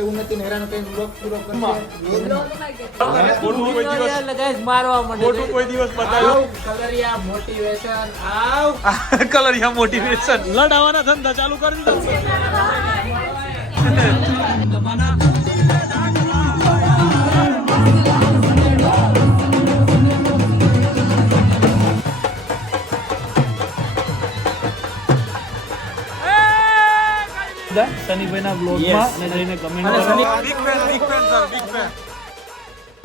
તો ઉન્નતિને હેરાન કરીને બ્લોગ પૂરો કરશે. મારવા માંડે ખોટું કોઈ દિવસ બતાવ્યો કલરિયા મોટિવેશન આવ. કલરિયા મોટિવેશન લડાવાના ધંધા ચાલુ કરી દીધા. સનીભાઈ ના બ્લોગ માં અને જઈને comment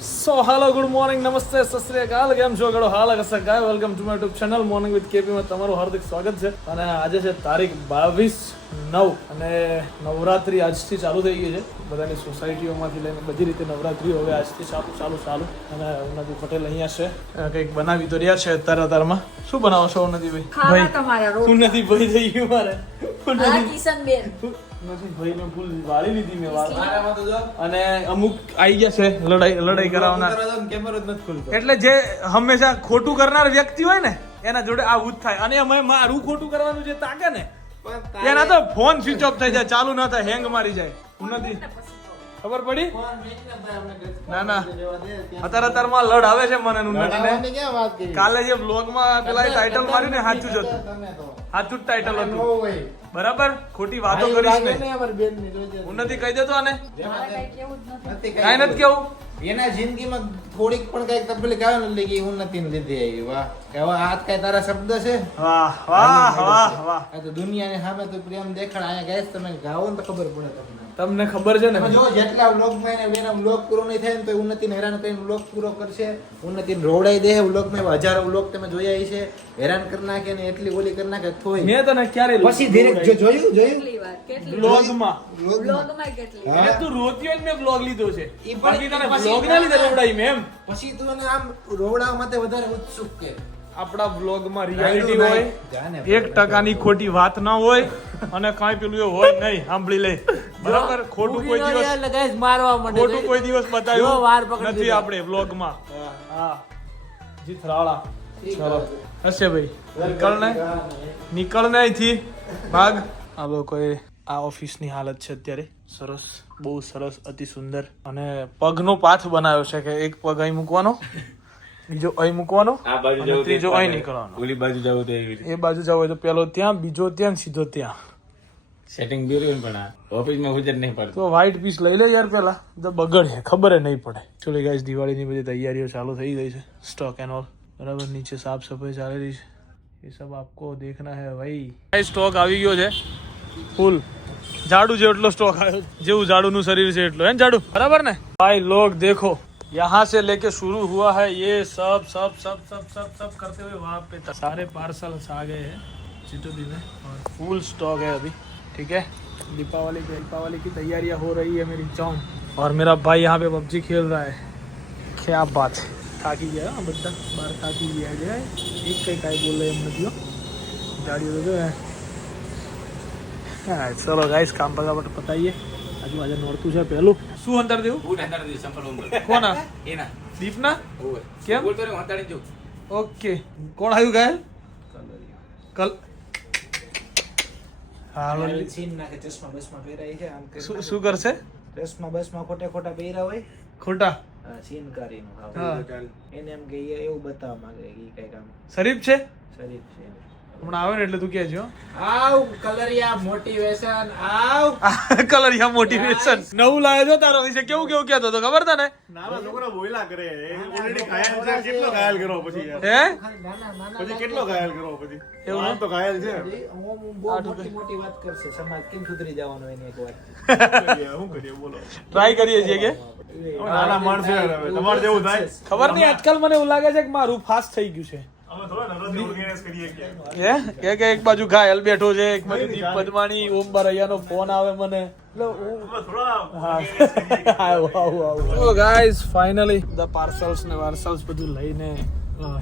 so hello good morning નમસ્તે સત શ્રી અકાલ કેમ છો ગળો હાલ હશે guys welcome to my YouTube channel morning with KP માં તમારું હાર્દિક સ્વાગત છે અને આજે છે તારીખ 22/9 અને નવરાત્રી આજથી ચાલુ થઈ ગઈ છે બધાની સોસાયટીઓમાંથી લઈને બધી રીતે નવરાત્રી હવે આજથી ચાલુ અને ઉન્નતિ પટેલ અહીંયા છે કંઈક બનાવી તો રહ્યા છે અત્યારમાં શું બનાવો છો ઉન્નતિભાઈ ભાઈ ઉન્નતિ ભાઈ થઈ ગયું મારે ભાઈ ને ફૂલ વાળી લીધી મેં અને અમુક આવી ગયા છે લડાઈ કરાવનાર એટલે જે હંમેશા ખોટું કરનાર વ્યક્તિ હોય ને એના જોડે આવું જ થાય અને અમે મારું ખોટું કરવાનું જે તાકે ને એના તો ફોન સ્વિચ ઓફ થઈ જાય ચાલુ ના થાય હેંગ મારી જાય ઉન્નતિ ખબર પડી ના અત્યારમાં લડ આવે છે મને ઉન્નતિને કાલે જે બ્લોગ માં પેલા ટાઇટલ માર્યું ને સાચું જ હતું સાચું જ ટાઇટલ હતું બરાબર ખોટી વાતો કરીશ ને ઉન્નતિ કહી દેતો આને કઈ નથી કેવું એના જિંદગીમાં થોડીક પણ કઈક તકલીફ આવે ને એટલે કે ઉન્નતિ ને લીધે આવી વાહ કેવા આ કઈ તારા શબ્દ છે વાહ વાહ વાહ વાહ આ તો દુનિયાની સામે તો પ્રેમ દેખાડ અહીંયા ગાઈસ તમે ગાઓ ને તો ખબર પડે તમને ખબર છે ને જો જેટલા વ્લોગમાં એના વ્લોગ પૂરો નહીં થાય ને તો ઉન્નતિને હેરાન કરીને વ્લોગ પૂરો કરશે ઉન્નતિને રોવડાઈ દે વ્લોગમાં હજારો વ્લોગ તમે જોયા છે હેરાન કરી નાખે ને એટલી ઓલી કરી નાખે થોય મેં તને ક્યારે પછી ધીરે જોયું બ્લોગમાં એટલે તું રોતી હોય ને મેં બ્લોગ લીધો છે બાકી તને બ્લોગ ના લીધે રોવડાઈ મેં એમ પછી તું એને આમ રોવડાવવા માટે વધારે ઉત્સુક કે આપણા બ્લોગમાં રિયાલિટી હોય 1% ખોટી વાત ના હોય અને કાંઈ પેલું એ હોય નહીં સાંભળી લે બરાબર ખોટું કોઈ દિવસ મારવા માંડે ખોટું કોઈ દિવસ બતાવ્યું નથી આપણે બ્લોગમાં હા જી થરાળા ચલો હશે ભાઈ નીકળને અહીંથી ભાગ આ લોકોએ આ ઓફિસની હાલત છે અત્યારે સરસ બહુ સરસ અતિ સુંદર અને પગનો પાથ બનાવ્યો છે કે એક પગ અહીં મૂકવાનો બીજો અહીં મૂકવાનો અને ત્રીજો અહીં નીકળવાનો ઓલી બાજુ જાવ તો એ બાજુ જવું હોય તો પેલો ત્યાં બીજો ત્યાં સીધો ત્યાં સેટિંગ બેર્યું પણ આ ઓફિસમાં હુજર નહીં પડતું તો વ્હાઈટ પીસ લઈ લે યાર પેલા તો બગડે ખબર નહીં પડે ચલો ગાઈસ દિવાળીની બધી તૈયારીઓ ચાલુ થઈ ગઈ છે સ્ટોક એન્ડ ઓલ બરાબર નીચે સાફ સફાઈ ચાલી રહી છે ये सब आपको देखना है भाई સ્ટોક આવી ગયો છે ફૂલ ઝાડુ જેટલો સ્ટોક આવ્યો જેવું ઝાડુનું શરીર છે એટલો હે ને ઝાડુ બરાબર ને ભાઈ लोग देखो यहाँ से लेके शुरू हुआ है ये सब करते हुए वहाँ पे सारे पार्सल्स आ गए हैं चिटोदी में और फुल स्टॉक है अभी ठीक है दीपावली की तैयारियां हो रही है मेरी चाउन और मेरा भाई यहाँ पे पबजी खेल रहा है क्या बात है થાકી ગયા બધા બહાર થાકી ગયા છે એક કઈ કાંઈ બોલે એમ નથી ગાડીઓ તો હા ચલો ગાઈસ કામ ફટાફટ પતાઈએ આજે નોરતું છે પહેલું શું અંતર દેવું બૂટ અંદર દી સંપલ ઉંદર કોના એના દીપના ઓય કેમ બોલ તો હંતાડી જો ઓકે કોણ આવ્યું ગાયલ કલ હાલો સીન નાખે ચશ્મા બસમાં પહેરાય છે આમ કે શું કરશે ચશ્મા બસમાં ખોટા પહેર્યા હોય ખોટા સીન કરીને હા એને એમ કે એવું બતાવવા માંગે કે કઈ કામ શરીફ છે શરીફ છે હમણાં આવે ને એટલે તું કહેજો આવ કલરિયા મોટિવેશન આવ કલરિયા મોટિવેશન નવું લાવ્યો છો તારો વિશે કેવું કહેતો તો ખબર તને નાના છોકરા બોયલા કરે ઓલરેડી ઘાયલ છે કેટલો ઘાયલ કરો પછી યાર હે પછી કેટલો ઘાયલ કરો પછી એવું આમ તો ઘાયલ છે બહુ મોટી વાત કરશે સમાજ કેમ સુધરી જવાનું એની એક વાત શું કરીએ બોલો ટ્રાય કરીએ છીએ કે નાના માણસો યાર હવે તમારે જેવું થાય ખબર નહીં આજકાલ મને એવું લાગે છે કે મારું ફાસ્ટ થઈ ગયું છે અમે થોડા નવરાત્રી ઓર્ગેનાઇઝ કરીએ હે કે એક બાજુ ઘાયલ બેઠો છે એક બાજુ દીપ પદ્માણી ઓમ બારૈયાનો ફોન આવે મને તો ગાઈસ ફાઇનલી ધ પાર્સલ્સ ને વાર્સલ્સ બધું લઈને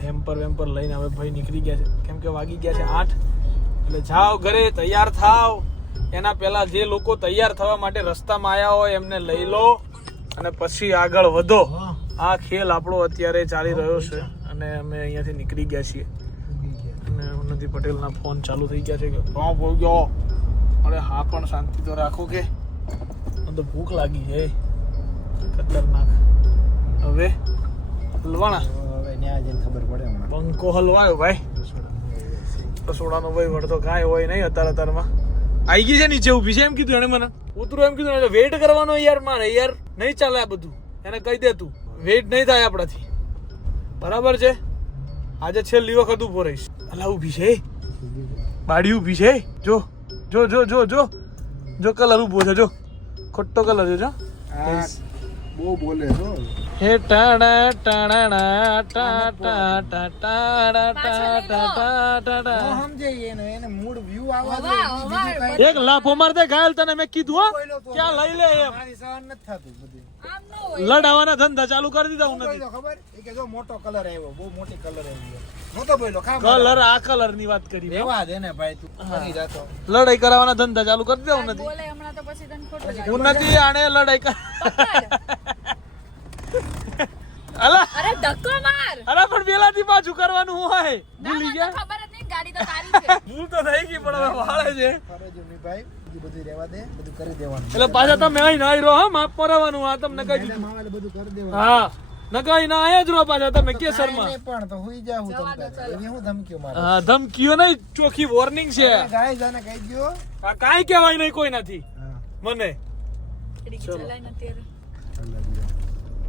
હેમ્પર લઈને હવે ભાઈ નીકળી ગયા છે કેમ કે વાગી ગયા છે 8 એટલે જાઓ ઘરે તૈયાર થાવ એના પહેલા જે લોકો તૈયાર થવા માટે રસ્તામાં આવ્યા હોય એમને લઈ લો અને પછી આગળ વધો આ ખેલ આપણો અત્યારે ચાલી રહ્યો છે અને અમે અહીંયાથી નીકળી ગયા છીએ અને ઉન્નતિ પટેલના ફોન ચાલુ થઈ ગયા છે કે હા બોલ ગયો અરે હા પણ શાંતિ તો રાખો કે મને તો ભૂખ લાગી છે ખતરનાક. હવે હલવાના હવે ન્યા જઈને ખબર પડે હમણાં. પંખો હલવાયો ભાઈ. રસોડાનો ભાઈ વળતો કાંઈ હોય નહીં અત્યારમાં. આવી ગઈ છે નીચે ઊભી છે એમ કીધું એને મને. ઉતરો એમ કીધું વેઇટ કરવાનો યાર મારે યાર નહીં ચાલે આ બધું. એને કહી દે તું વેઇટ નહીં થાય આપણાથી. બરાબર છે આજે છેલ્લી વખત ઉભો રહીશ. અલા ઊભી છે બાડી ઊભી છે. જો જો જો જો જો જો કલર ઊભો છે જો ખોટો કલર છે જો. આ બહુ બોલે છો. હે ટાડા ટાડા ટા ટા ટા ટા ટા ટા ટા. હું સમજે એને મૂડ વ્યૂ આવવા જોઈએ. બીજું કાંઈ એક લાફો માર દે ઘાયલ તને મેં કીધું હો ક્યાં લઈ લે એમ. મારી સહન નથી થતું બધું. લડાવાના ધંધા ચાલુ કરી દીધા હું નથી. બોલ્યો ખબર એ કે જો મોટો કલર આવ્યો બહુ મોટી કલર આવી નહોતો બોલ્યો ખા કલર આ કલર ની વાત કરી મેં. રેવા દે ને ભાઈ તું કરી જાતો. લડાઈ કરવાના ધંધા ચાલુ કરી દીધા હું નથી. બોલે હમણાં તો પછી તને ખોટું લાગે. હું નથી આને લડાઈ કર. અલા અરે ધક્કો માર. અરે પણ પેલાથી પાછું કરવાનું હું હોય ભૂલી મને ગયા. ખબર જ નહીં ગાડી તો તારી છે. ભૂલ તો થઈ ગઈ પણ હવે વાળે છે. ફરજો ભાઈ બધું રેવા દે બધું કરી દેવાનું. એટલે પાછા તમે અહીં ના રહ્યો હા માપ પરવાનું આ તમને કહી દીધું. મામાલે બધું કરી દેવાનું. હા નકાઈ ના આયા જ રહો પાછા તમે કેસરમાં. કાંઈ નહીં પણ તો હુઈ જા હું તમને એની હું ધમકીઓ મારે. હા ધમકીઓ નહીં ચોખ્ખી વોર્નિંગ છે. ગાય જાને કહી દયો. આ કાંઈ કહેવાય નહીં કોઈ નથી હા મને. રિક્ષા ચલાઈને અત્યારે.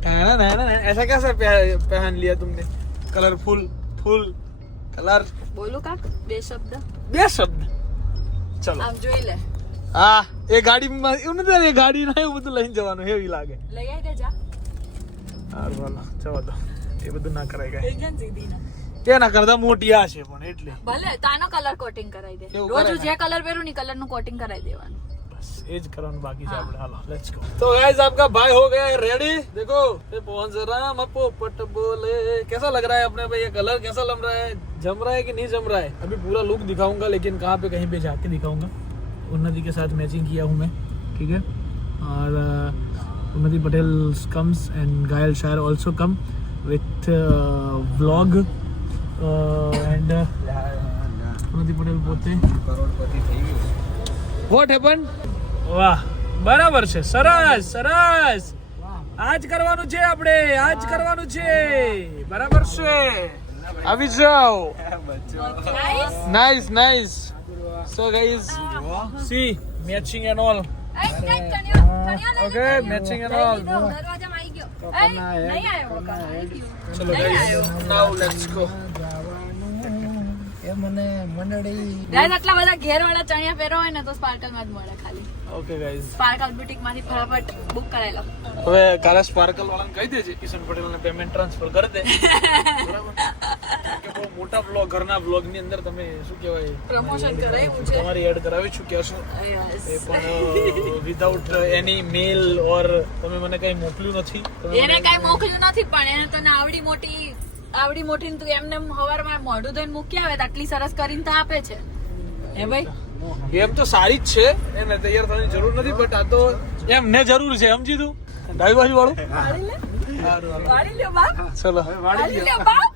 ना ना ना ऐसा कैसे पहन लिया तुमने कलरफुल फुल कलर બોલું કાક બે શબ્દ બે શબ્દ ચલો આમ જોઈ લે હા એ ગાડીમાં એવું નથી એ ગાડી ના એવું બધું લઈને જવાનું હેવી લાગે. લઈ આવી દે જા હારું વાલો જવા દો એ બધું ના કરાય કાંઈ. એકદમ સીધી ના એના કરતા મોટી આ છે પણ એટલે ભલે તાનો કલર કોટિંગ કરાવી દે એવું રોજ કરે હું જે કલર પહેરું ની કલર નું કોટિંગ કરાવી દેવાનું. बस ये ज करवाना बाकी से આપણે હાલો લેટ્સ गो. तो गाइस आपका भाई हो गया है रेडी. देखो ये पहुंच रहा हम पोपट बोले कैसा लग रहा है अपने भाई ये कलर कैसा लग रहा है जम रहा है कि नहीं जम रहा है. अभी पूरा लुक दिखाऊंगा लेकिन कहाँ पे कहीं पे जाके दिखाऊंगा. उन्नति के साथ मैचिंग किया हूँ मैं ठीक है. और उन्नति पटेल कम्स एंड घायल शायर also come with vlog and उन्नति पटेल પોતે કરોડપતિ થઈ ગયું. What happen. વાહ બરાબર છે સરસ સરસ. આજ કરવાનું છે આપણે આજ કરવાનું છે બરાબર છે. આવી જાઓ. Nice nice. So guys C matching and all. Okay, matching and all. દરવાજામાં આવી ગયો. નહીં આવ્યો કાકા, આવી ગયો. ચલો ગાઈસ નાઉ લેટ્સ ગો. એ મને મંડળી ગાઈસ આટલા બધા ઘેરવાળા ચણિયા પહેરો હોય ને તો સ્પાર્કલ માં જ મળે ખાલી. ઓકે ગાઈસ સ્પાર્કલ બ્યુટીક માંથી ફટાફટ બુક કરાવી લો. હવે કાલે સ્પાર્કલ વાળાને કહી દેજે કિશન પટેલ ને પેમેન્ટ ટ્રાન્સફર કરી દે બરાબર. કે બહુ મોટા બ્લોગ ઘરના બ્લોગ ની અંદર તમે શું કહેવાય પ્રમોશન કરાવ્યું છે. તમારી એડ કરાવી ચૂક્યા છો Yes. એ પણ વિધાઉટ એની મેલ ઓર તમે મને કઈ મોકલ્યું નથી. તમે એને કઈ મોકલ્યું નથી પણ એને તને આવડી મોટી ને તું એમને હવારમાં મોઢું ધોઈને મૂકી આવે તો આટલી સરસ કરીને તો આપે છે હે ભાઈ. એમ તો સારી જ છે એને તૈયાર થવાની જરૂર નથી બટ આ તો એમને જરૂર છે સમજી તું ડાબી બાજુ વાળું. વાળી લ્યો બાપ, ચલો વાળી લ્યો બાપ.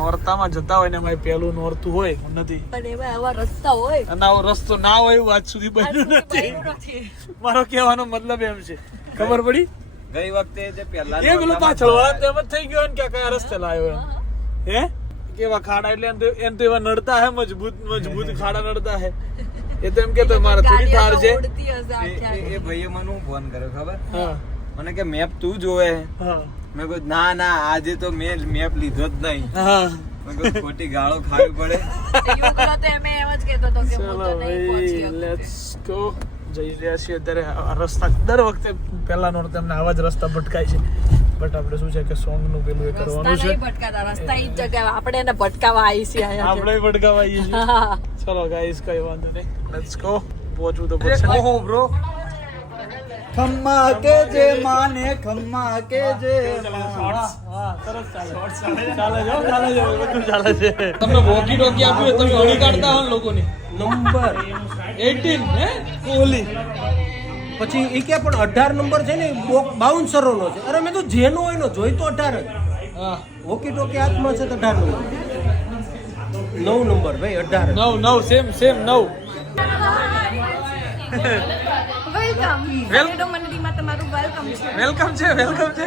નોરતામાં જતા હોય ને એમાં પહેલું નોરતું હોય નથી પણ એમાં આવા રસ્તા હોય અને આવો રસ્તો ના હોય એવું આજ સુધી બન્યું નથી. મારો કહેવાનો મતલબ એમ છે ખબર પડી. ગઈ વખતે જે પહેલા એ પેલો પાછળ વાળા તેમ જ થઈ ગયો ને કે કયા રસ્તે લાવ્યો એમ હે કેવા ખાડા એટલે એમ તો એવા નડતા હે મજબૂત ખાડા નડતા હે. એ તો એમ કેતો મારે થોડી થાર છે. ઉડતી હશે આખી એ ભાઈએ મને હું ફોન કર્યો ખબર હા મને કે મેપ તું જોવે હા મેં કહ્યું ના ના આજે તો મેં મેપ લીધો જ નહીં. હા મેં કહ્યું ખોટી ગાળો ખાવી પડે. યુગલો તો એમ જ કહેતો હતો કે હું ચલો તો નહીં પહોંચી ભાઈ શકતો. Let's go. જઈ રહ્યા છીએ અત્યારે આ રસ્તા દર વખતે પહેલા નોરતે અમને આવા જ રસ્તા ભટકાય છે બટ આપણે શું છે કે સોંગ નું પેલું એ રસ્તા કરવાનું છે. નહીં ભટકાતા, રસ્તા ઈ જ જગ્યાએ આપણે એને ભટકાવા આવી છીએ અહીંયા. આપણે ભટકાવા આવીએ છીએ. હા. ચલો ગાઈસ કઈ વાંધો નહીં લેટ્સ ગો. પહોંચવું તો પડશે ને. ઓહો બ્રો ખમ્મા કે જે માને ખમ્મા કે જે તમને વોકી ટોકી આપ્યું તમે હળી કાઢતા હો લોકોની નંબર 18 હે કોહલી પછી એ કે પણ 18 નંબર છે ને બાઉન્સરો નો છે. અરે મેં તો જેનો હોય નો જોઈ તો 18 જ. હા વોકી ટોકી હાથમાં છે તો 18 નંબર 9 નંબર ભાઈ 18 નવ સેમ 9 હવે વેલકમ વેલકમ મંડળીમાં તમારું વેલકમ છે. વેલકમ છે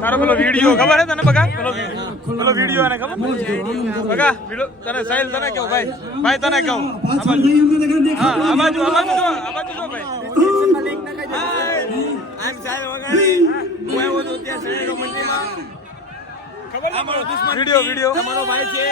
તારો પેલો વિડીયો ખબર હે તને બગા પેલો વિડીયો આને ખબર બગા વિડીયો તને સાહિલ તને કહું ભાઈ તને કહું હા આ બાજુ જો ભાઈ આમ સાહિલ વગાડી હું આવ્યો તો ત્યાં શહેરો મંદિરમાં ખબર અમારો દુશ્મન વિડીયો અમારો ભાઈ છે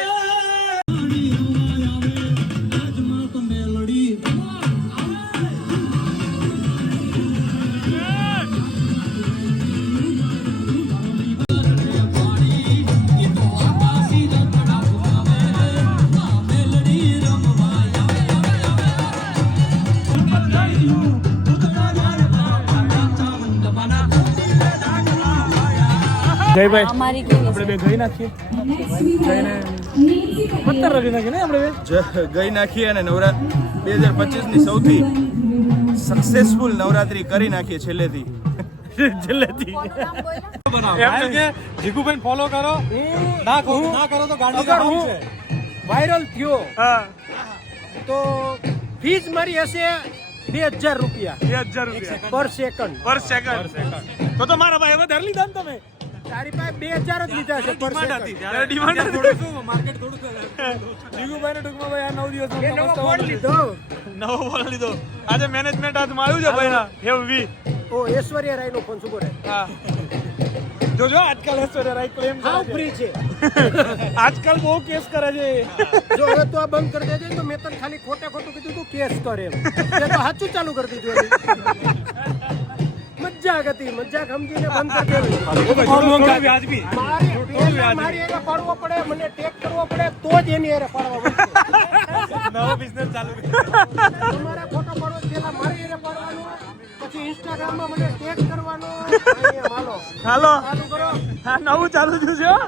જયભાઈ અમારી કેવી આપણે બે ગઈ નાખીએ જઈને 17 રગી નાખીએ ને આપણે ગઈ નાખીએ અને 2025 ની સૌથી સક્સેસફુલ નવરાત્રી કરી નાખીએ છેલ્લેથી એમ કે જીગુભાઈ ફોલો કરો ના કરો તો ગાડી વાયરલ થયો હા તો ફીસ મારી હશે 2000 રૂપિયા 2000 રૂપિયા પર સેકન્ડ પર સેકન્ડ તો મારા ભાઈ વધારે લીધા ને તમે તારી પાસે 2000 જ લીધા છે પર ડિમાન્ડ હતી ત્યારે ડિમાન્ડ હતી દીગુભાઈને ટૂંકમાં ભાઈ આ 9 દિવસમાં લીધો નવો ફોન લીધો આજે મેનેજમેન્ટ હાથમાં આવ્યું છે ભાઈના હેવી ઓ ઐશ્વર્યા રાય નો ફોન શું કરે હા જોજો આજકાલ ઐશ્વર્યા રાય ક્લેમ હાવ ફ્રી છે આજકાલ બહુ કેસ કરે છે જો હવે તો આ બંધ કરી દેજે તો મેં તને ખાલી ખોટું કીધું તું કેસ કરે એમ તે તો સાચું ચાલુ કરી દીધું મજાક હતી મજાક સમજીને બંધ કરી દેવું વ્યાજબી મારી એને પાડવો પડે મને ટેગ કરવો પડે તો જ એની એને પાડવા પડે નવો બિઝનેસ ચાલુ તમારે ફોટો પાડવો પેલા મારી એને પાડવાનો પછી ઇન્સ્ટાગ્રામમાં મને ટેગ કરવાનો અહીંયા હાલો હાલો ચાલુ કરો આ નવું ચાલુ થયું છે હો.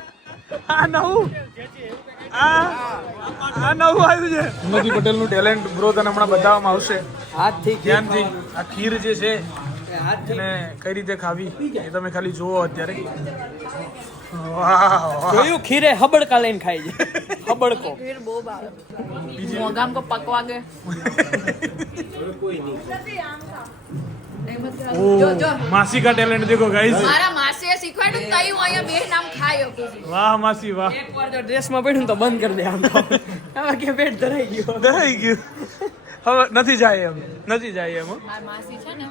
આ નવું આ નવું આવ્યું છે ઉન્નતિ પટેલ નું ટેલેન્ટ બ્રો તને હમણાં બતાવવામાં આવશે હાથથી ધ્યાનથી આ ખીર જે છે એને કઈ રીતે ખાવી એ તમે ખાલી જુઓ અત્યારે વાહ જોયું ખીરે હબડકા લઈને ખાય છે હબડકો फिर वो बात मोगाम को पकवा गए જો જો માસી કા ટેલેન્ટ દેખો ગાઈસ મારા માસીએ શીખવાડ્યું તઈ હું અહીંયા બે નામ ખાઈ શકું છું વાહ માસી વાહ એકવાર જો ડ્રેસમાં પડ્યું ને તો બંધ કરી દે આમ તો આમાં કે પેટ ધરાઈ ગયો ડરાઈ ગયું હવે નથી જાય એમ નથી જાય એમ હો. મારી માસી છે ને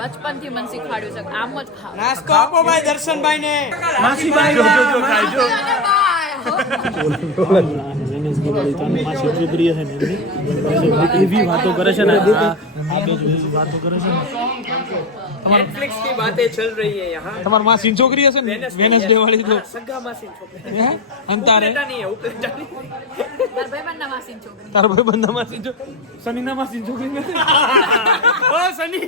બચપનથી મને શીખવાડ્યું છે કે આમ જ ખાવ નાસ્તો આપો ભાઈ દર્શનભાઈ ને જો ખાઈજો અને બાય. એવી વાતો કરે છે ને વાતો કરે છે ને નેટફ્લિક્સ की बातें चल रही है यहाँ તમાર માસી છોકરી હશે ને વેનસડે વાળી તો सगा मासी छोकरी હે અંતારે ઉપલેટા नहीं है उपलेटा नहीं મારા ભાઈબંધના માસીની છોકરી તારો ભાઈ બંધા માસી જો સનીના માસી છોકરી નથી ओ सनी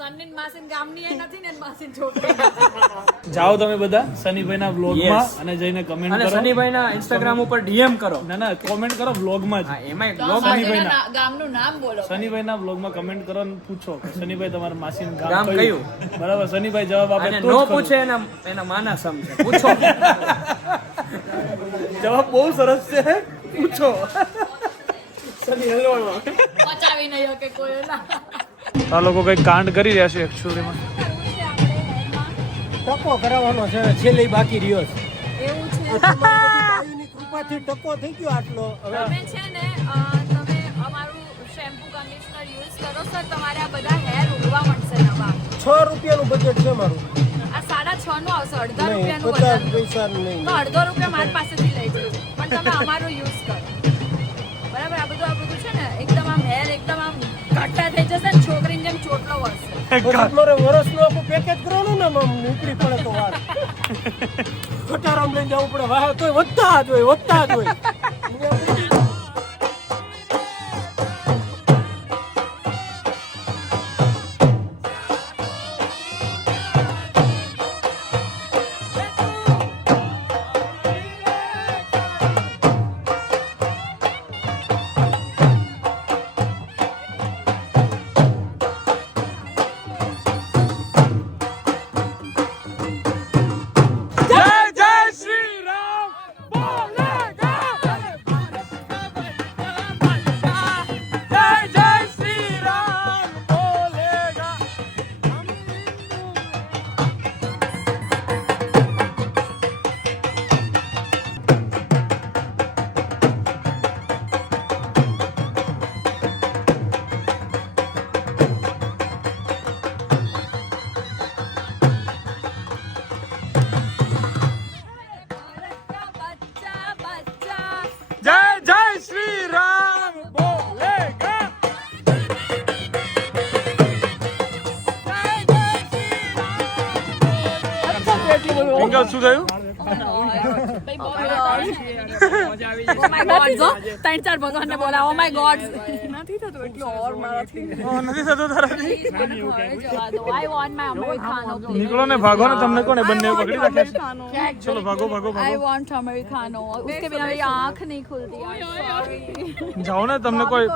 સન્નીન માસીન ગામની એ નથી ને એની માસીની છોકરી જાઓ તમે બધા સનીભાઈના વ્લોગમાં Yes. અને જઈને કમેન્ટ અને કરો સનીભાઈ ના ઇન્સ્ટાગ્રામ ઉપર ડીએમ કરો ના ના કોમેન્ટ કરો વ્લોગમાં જ હા એમાં તો બ્લોગ માસીના ગામનું નામ બોલો સનીભાઈના વ્લોગમાં કમેન્ટ કરો અને પૂછો કે સનીભાઈ તમારા માસીનું ગામ ગામ કયું કયું? બરાબર સનીભાઈ જવાબ આપે અને તો જ નો ખરું. પૂછે એના માના સમ છે પૂછો જવાબ બહુ સરસ છે પૂછો સની હલવાણમાં પચાવી નહીં શકે કોઈ એના આ લોકો કઈ કાંડ કરી રહ્યા છે એકચ્યુઅલીમાં ટકો કરાવવાનો છે છેલ્લે બાકી રહ્યો છે એવું છે બાયુની કૃપાથી ટકો થઈ ગયો આટલો હવે તમે છે ને તમે અમારું શેમ્પુ કન્ડિશનર યુઝ કરો સર તમારે આ બધા હેર ઉડવા મળશે નવા 6 રૂપિયાનું બજેટ છે મારું આ 6.5 નું આવશે અડધા નહીં રૂપિયાનું 50 વજન પૈસા નહીં તો અડધો રૂપિયા મારી પાસેથી લઈ જજો પણ તમે અમારો યુઝ કરો બરાબર આ બધું છે ને એકદમ આમ હેર એકદમ આમ ઘટ્ટા થઈ જશે ને છોકરીની જેમ ચોટલો વળશે મારે વર્ષનું આખું પેકેજ કરવાનું ને આમ નીકળી પડે તો વાત ખટારામ લઈને જવું પડે વાહ તોય વધતા જ હોય જય જય શ્રી રામ બોલેગા જય જય શ્રી રામ બોલેગા બચ્ચા બચ્ચા જય જય શ્રી રામ બોલેગા પિંગલ શું થયું ત્રણ ચાર ભગવાનને બોલા ઓ માય ગોડ નથી થતું એટલું ઓર મારાથી નથી થતું તારાથી આઈ વોન્ટ માય અમેરિકાનો નીકળો ને ભાગો ને તમને કોને બંને પકડી રાખ્યા છે ચલો ભાગો ભાગો आई ભાગો वॉन्ट अमेरिकानो उसके बिना मेरी आंख नहीं खुलती सॉरी જાઓ ને તમને કોઈ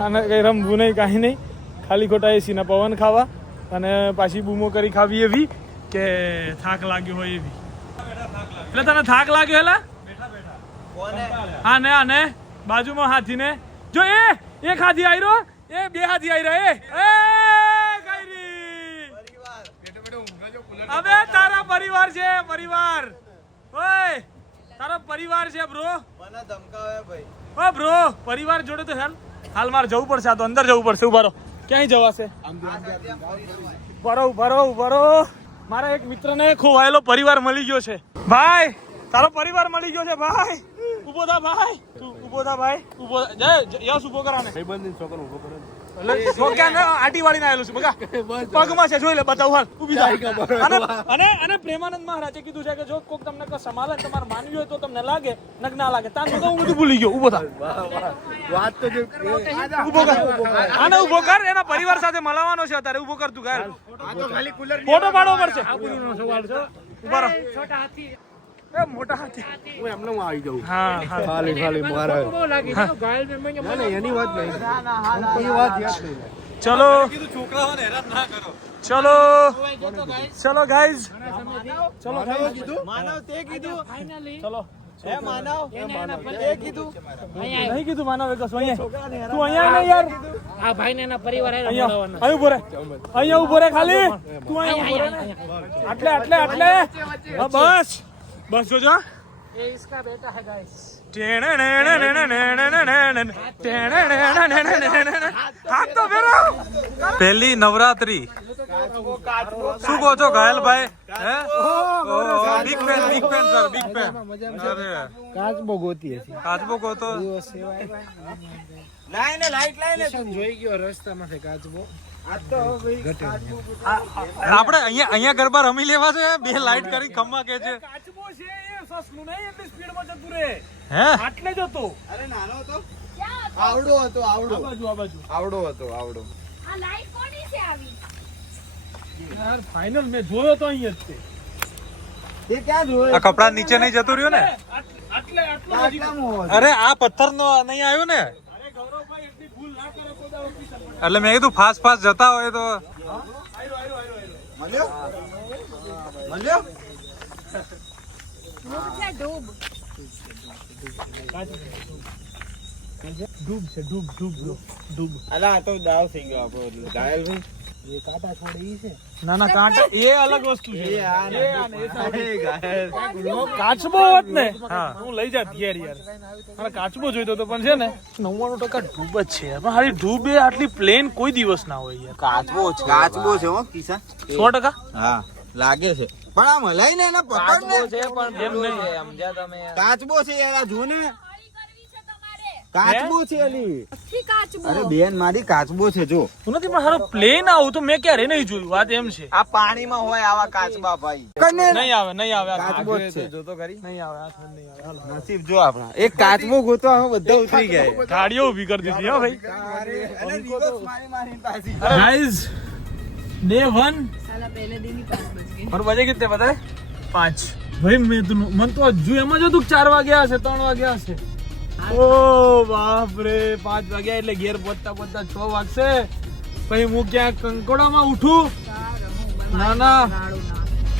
આને કઈ રમવું નહીં કાંઈ નહીં ખાલી ખોટા એસીના પવન ખાવા અને પાછી બૂમો કરી ખાવી એવી કે થાક લાગ્યો હોય એવી એટલે તને થાક લાગ્યો હેલા હા ને બાજુમાં હાથી ને જો એક હાથી આવી રહ્યો એ બે હાથી આવી રહ્યા એ ગાયરી અબે તારા પરિવાર છે પરિવાર ઓય તારો પરિવાર છે બ્રો મને ધમકાવે ભાઈ. ઓ બ્રો પરિવાર જોડે તો હાલ મારે જવું પડશે આ તો અંદર જવું પડશે ઉભા રહો ક્યાંય જવાશે ઉભા રહો મારા એક મિત્રને ખોવાયેલો પરિવાર મળી ગયો છે ભાઈ તારો પરિવાર મળી ગયો છે ભાઈ ઉભો થા ભાઈ તું ઉભો થા ભાઈ ઉભો યસ ઉભો કરાને ભાઈબંધની છોકરો ઉભો કરે. એટલે તો ક્યાં આટી વાળીને આવેલું છે બગા પગમાં છે જોઈ લે બતાવ હાલ ઊભી થા અને પ્રેમાનંદ મહારાજે કીધું છે કે જો કોક તમને કઈ સંભાળે તમારે માનવી હોય તો તમને લાગે નક ના લાગે તાર તો હું બધું ભૂલી ગયો ઉભો થા વાત તો જો ઉભો કર આને ઉભો કર એના પરિવાર સાથે મળવાનો છે અત્યારે ઉભો કર તું ગાય ખાલી કુલર ફોટો પાડવો પડશે સવાલ છે ઉભા રહો છોટા હાથી એ મોટા હાથી હું એમને હું આવી જાઉં. હા હા ખાલી મારા બહુ લાગી ગયું. ઘાયલ મેં મને ના, એની વાત નહીં. એ વાત યાદ નહીં. ચલો ચલો ગાઈઝ ચલો માનવ તે કીધું. ચલો હે માનવ તે કીધું. નહીં કીધું માનવ એક તું અહીંયા ને યાર આ ભાઈને એના પરિવાર હારે અહીંયા મળવાના. અહીં ઉભો રે અહીંયા ઉભો રે ખાલી તું અહીંયા ઉભો રે આટલે હા, બસ જોજો ये इसका बेटा है गाइस. હાથ તો ફેરો પહેલી નવરાત્રી શું કહો છો ઘાયલભાઈ હે big fan sir big fan અરે કાચબો ગોતી હશે કાચબો કહો તો લાઈને લાઈટ લાઈને જોઈ ગયો રસ્તામાં કાચબો આપણે અહીંયા ગરબા રમી લેવા છે બે લાઈટ કરી ખમ્મા કે છે કાચબો છે એ સસલું નહીં એટલી સ્પીડમાં જતું રહે હે આટલે જ હતો અરે નાનો હતો. ક્યાં હતો? આવડો હતો આવડો. આ બાજુ આવડો હતો આવડો. આ લાઈટ કોની છે આવી? યાર ફાઇનલ મેં જોયો તો અહીં જ તે એ ક્યાં જોયે? આ કપડા નીચે નહીં જતું રહ્યું ને આટલે આટલામાં અરે આ પથ્થર નો નહીં આવ્યો ને એટલે મેં કીધું ફાસ્ટ જતા હોય તો મળ્યો મળ્યો. ડૂબ છે ડૂબ. ડૂબ અલા આ તો દાવ થઈ ગયો આપણો ઘાયલ ભાઈ. ના કાંટા એ અલગ વસ્તુ છે એ આ ઘાયલ. કાચબો હોત ને હા હું લઈ જાત ઘેર યાર મારે કાચબો જોઈતો તો પણ છે ને 99% ડૂબ જ છે પણ હારી ડૂબ એ આટલી પ્લેન કોઈ દિવસ ના હોય યાર કાચબો છે હો કિશન. 100% હા લાગે છે પણ આ મલાઈ ને એના પકડ ને. એમ નહીં કાચબો છે યાર આ જો ને. ખાલી કરવી છે તમારે. કાચબો છે અલી. નથી કાચબો. અરે બેન મારી કાચબો છે જો. તું નથી પણ હારો પ્લેન આવું તો મેં ક્યારે નહીં જોયું વાત એમ છે આ પાણીમાં હોય આવા કાચબા ભાઈ. નહીં આવે આ કાચબો જ છે. જોતો કરી નહીં આવે આ થોડ નહીં આવે હાલો નસીબ જો આપણા એક કાચબો ગોતો અમે બધા ઉતરી ગયા. ગાડીઓ ઊભી કરી દીધી હો ભાઈ गाइस डे 1 साला पहले दिन ही 5 बज गए. और बजे कितने पता है 5 भाई मैं तो मन तो हजू एम જ હતું 4 વાગ્યા હશે 3 વાગ્યા હશે ઓ બાપ રે 5 વાગ્યા એટલે ઘેર પહોંચતા 6 વાગશે પછી હું ક્યાં કંકોડામાં ઉઠું ના ના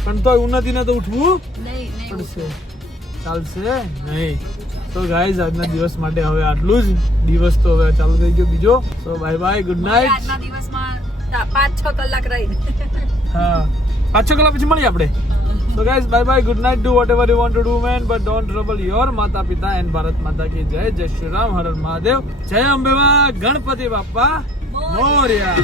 પણ તો ઉન્નતિ ને તો ઉઠવું नहीं પડશે ચાલશે નહીં તો ગાઈઝ આજના દિવસ માટે હવે આટલું જ દિવસ તો હવે ચાલુ થઈ ગયો બીજો તો બાય બાય ગુડ નાઇટ આજના દિવસમાં 5-6 કલાક રહીને હા 5-6 કલાક પછી મળીએ આપણે So guys, bye bye, good night, do whatever you want to do man, but don't trouble your Mata Pita and Bharat Mata ki jai, Jai Shri Ram, Har Har Mahadev, Jai Ambe Ma, Ganpati Bappa, Moria.